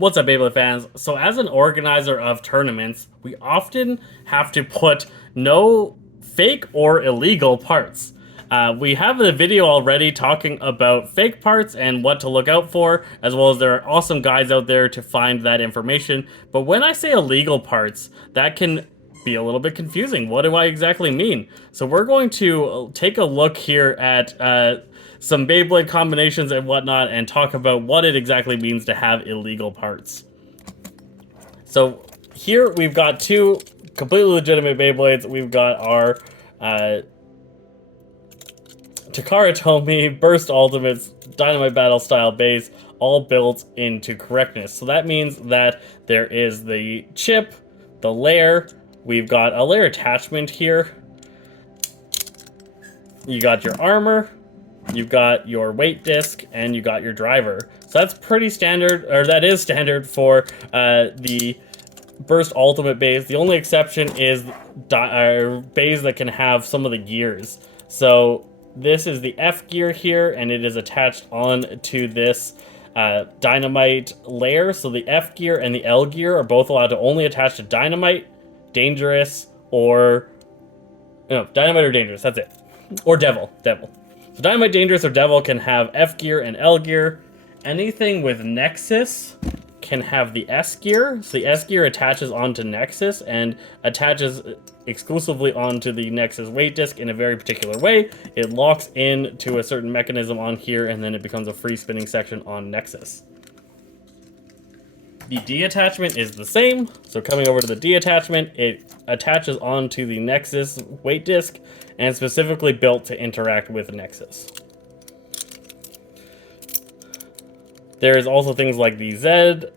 What's up, Beyblade fans? So as an organizer of tournaments, we often have to put no fake or illegal parts. We have a video already talking about fake parts and what to look out for, as well as there are awesome guides out there to find that information. But when I say illegal parts, that can be a little bit confusing. What do I exactly mean? So we're going to take a look here at some Beyblade combinations and whatnot, and talk about what it exactly means to have illegal parts. So here we've got two completely legitimate Beyblades. We've got our Takara Tomy Burst Ultimates Dynamite Battle style base, all built into correctness. So that means that there is the chip, the layer, we've got a layer attachment here, you got your armor, you've got your weight disc, and you got your driver. So that's pretty standard, or that is standard for the Burst Ultimate base. The only exception is bays that can have some of the gears. So this is the F gear here, and it is attached on to this Dynamite layer. So the F gear and the L gear are both allowed to only attach to Dynamite, Dangerous, or... No, Dynamite or Dangerous, that's it. Or Devil. So Dynamite, Dangerous, or Devil can have F gear and L gear. Anything with Nexus can have the S gear. So the S gear attaches onto Nexus and attaches exclusively onto the Nexus weight disc in a very particular way. It locks in to a certain mechanism on here, and then it becomes a free spinning section on Nexus. The D attachment is the same. So coming over to the D attachment, it attaches onto the Nexus weight disc and specifically built to interact with Nexus. There's also things like the Z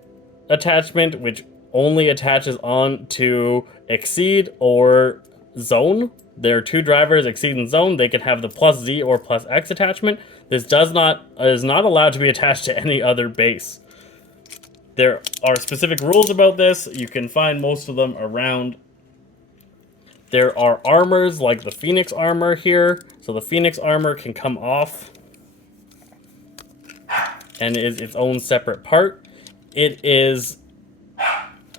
attachment, which only attaches on to Exceed or Zone. There are two drivers, Exceed and Zone. They can have the plus Z or plus X attachment. This is not allowed to be attached to any other base. There are specific rules about this. You can find most of them around. There are armors like the Phoenix armor here. So the Phoenix armor can come off and is its own separate part. It is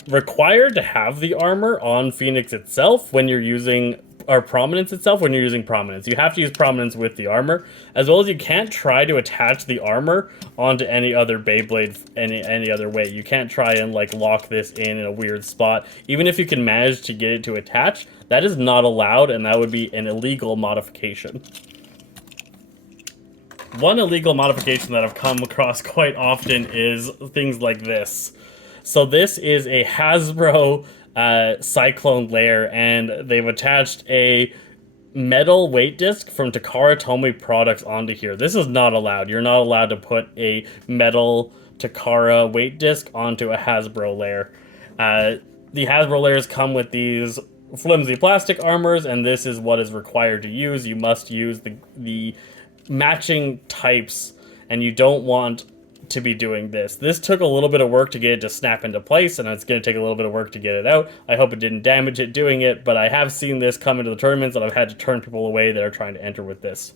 required to have the armor on Phoenix itself when you're using, or Prominence itself when you're using Prominence. You have to use Prominence with the armor, as well as you can't try to attach the armor onto any other Beyblade any other way. You can't try and like lock this in a weird spot. Even if you can manage to get it to attach, that is not allowed, and that would be an illegal modification. One illegal modification that I've come across quite often is things like this. So this is a Hasbro Cyclone Layer, and they've attached a metal weight disc from Takara Tomy products onto here. This is not allowed. You're not allowed to put a metal Takara weight disc onto a Hasbro layer. The Hasbro layers come with these flimsy plastic armors, and this is what is required to use. You must use the matching types, and you don't want to be doing this. This took a little bit of work to get it to snap into place, and it's going to take a little bit of work to get it out. I hope it didn't damage it doing it, but I have seen this come into the tournaments, and I've had to turn people away that are trying to enter with this.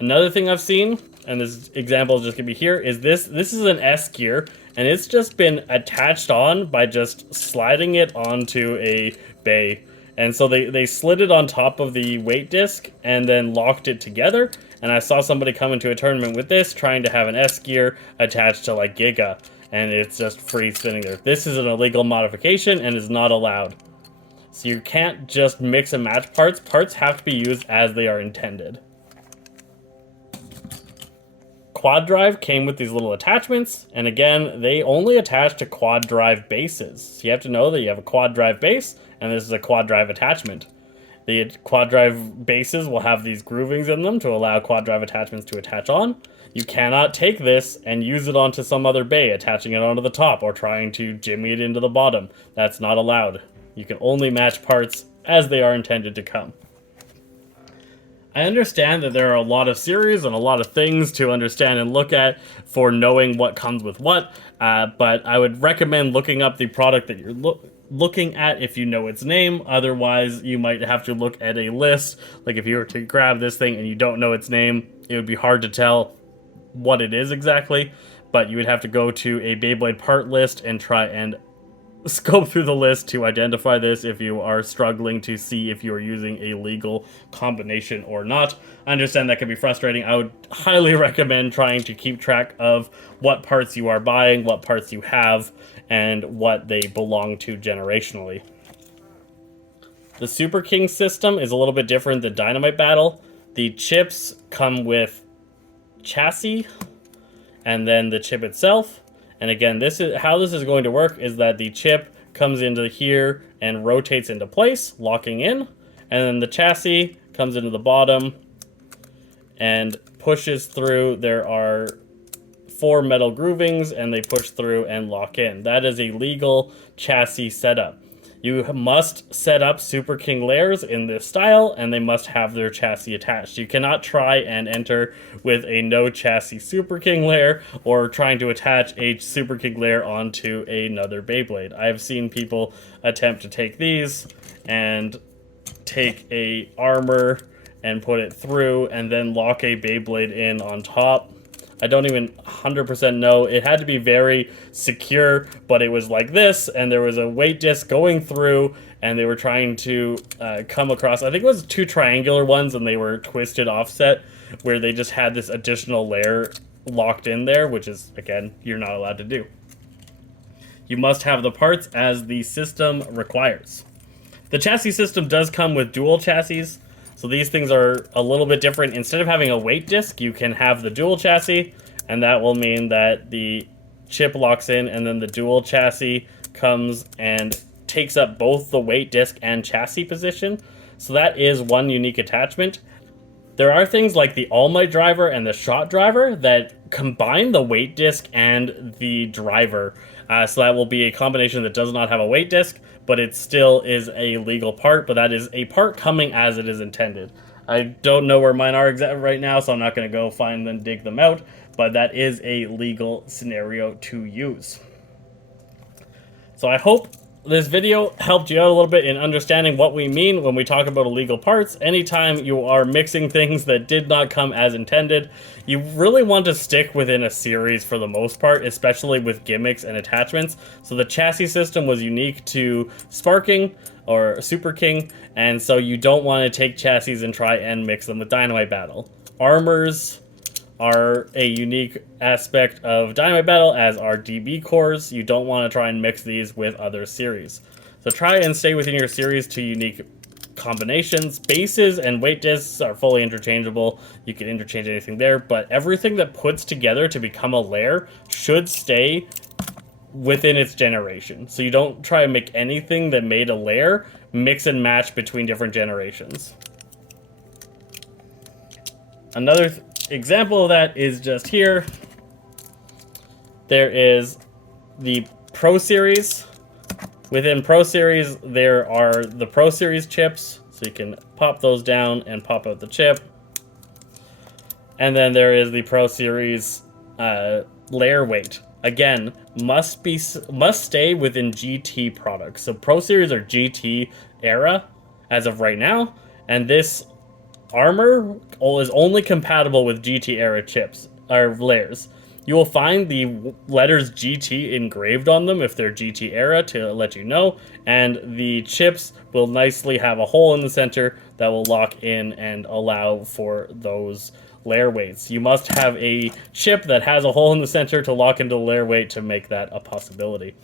Another thing I've seen, and this example is just going to be here, is this is an S gear, and it's just been attached on by just sliding it onto a bay. And so they slid it on top of the weight disc and then locked it together. And I saw somebody come into a tournament with this, trying to have an S gear attached to like Giga, and it's just free spinning there. This is an illegal modification and is not allowed. So you can't just mix and match parts. Parts have to be used as they are intended. Quad drive came with these little attachments, and again, they only attach to quad drive bases. So you have to know that you have a quad drive base, and this is a quad drive attachment. The quad drive bases will have these groovings in them to allow quad drive attachments to attach on. You cannot take this and use it onto some other bay, attaching it onto the top or trying to jimmy it into the bottom. That's not allowed. You can only match parts as they are intended to come. I understand that there are a lot of series and a lot of things to understand and look at for knowing what comes with what, but I would recommend looking up the product that you're looking at if you know its name. Otherwise, you might have to look at a list. Like if you were to grab this thing and you don't know its name, it would be hard to tell what it is exactly. but you would have to go to a Beyblade part list and try and scope through the list to identify this if you are struggling to see if you are using a legal combination or not. I understand that can be frustrating. I would highly recommend trying to keep track of what parts you are buying, what parts you have, and what they belong to generationally. The Super King system is a little bit different than Dynamite Battle. The chips come with chassis and then the chip itself. And again, this is how this is going to work, is that the chip comes into here and rotates into place, locking in. And then the chassis comes into the bottom and pushes through. There are 4 metal groovings and they push through and lock in. That is a legal chassis setup. You must set up Super King layers in this style, and they must have their chassis attached. You cannot try and enter with a no chassis Super King layer, or trying to attach a Super King layer onto another Beyblade. I've seen people attempt to take these and take a armor and put it through, and then lock a Beyblade in on top. I don't even 100% know. It had to be very secure, but it was like this, and there was a weight disc going through, and they were trying to come across, I think it was 2 triangular ones, and they were twisted offset, where they just had this additional layer locked in there, which is, again, you're not allowed to do. You must have the parts as the system requires. The chassis system does come with dual chassis. So these things are a little bit different. Instead of having a weight disc, you can have the dual chassis, and that will mean that the chip locks in, and then the dual chassis comes and takes up both the weight disc and chassis position. So that is one unique attachment. There are things like the All Might driver and the Shot driver that combine the weight disc and the driver. So that will be a combination that does not have a weight disc, but it still is a legal part, but that is a part coming as it is intended. I don't know where mine are exactly right now, so I'm not going to go find them, dig them out, but that is a legal scenario to use. So I hope this video helped you out a little bit in understanding what we mean when we talk about illegal parts. Anytime you are mixing things that did not come as intended, you really want to stick within a series for the most part, especially with gimmicks and attachments. So the chassis system was unique to Sparking or Super King, and so you don't want to take chassis and try and mix them with Dynamite Battle. Armors are a unique aspect of Dynamite Battle, as are DB cores. You don't want to try and mix these with other series. So try and stay within your series to unique combinations. Bases and weight discs are fully interchangeable. You can interchange anything there, but everything that puts together to become a layer should stay within its generation. So you don't try and make anything that made a layer mix and match between different generations. Another example of that is just here. There is the Pro Series. Within Pro Series, there are the Pro Series chips, so you can pop those down and pop out the chip. And then there is the Pro Series layer weight. Again, must stay within GT products. So Pro Series are GT era as of right now, and this armor is only compatible with GT era chips or layers. You will find the letters GT engraved on them if they're GT era to let you know, and the chips will nicely have a hole in the center that will lock in and allow for those layer weights. You must have a chip that has a hole in the center to lock into the layer weight to make that a possibility.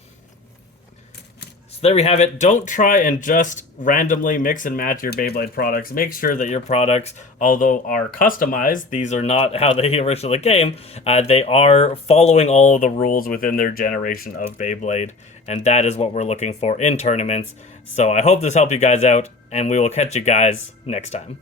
So there we have it. Don't try and just randomly mix and match your Beyblade products. Make sure that your products, although are customized, these are not how they originally came, they are following all of the rules within their generation of Beyblade, and that is what we're looking for in tournaments. So I hope this helped you guys out, and we will catch you guys next time.